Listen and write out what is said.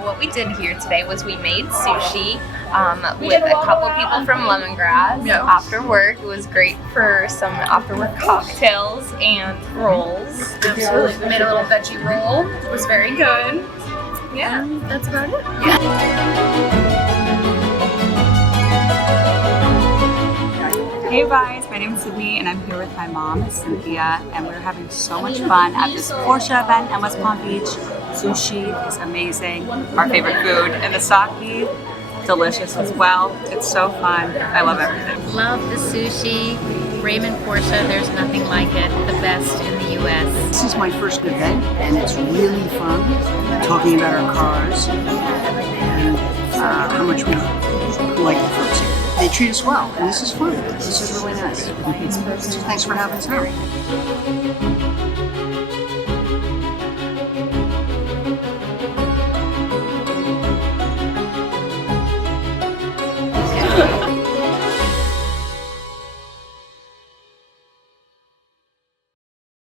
So what we did here today was we made sushi with a couple people from Lemongrass after work. It was great for some after work cocktails and rolls. Absolutely. We made a little veggie roll. It was very good. Yeah, that's about it. Hey guys, my name is Sydney and I'm here with my mom, Cynthia, and we're having so much fun at this Porsche event in West Palm Beach. Sushi is amazing, our favorite food, and the sake, delicious as well. It's so fun. I love everything. Love the sushi. Raymond Porsche, there's nothing like it. The best in the US. This is my first event and it's really fun talking about our cars and how much we like the folks here. They treat us well and this is fun. This is really nice. So thanks for having us out.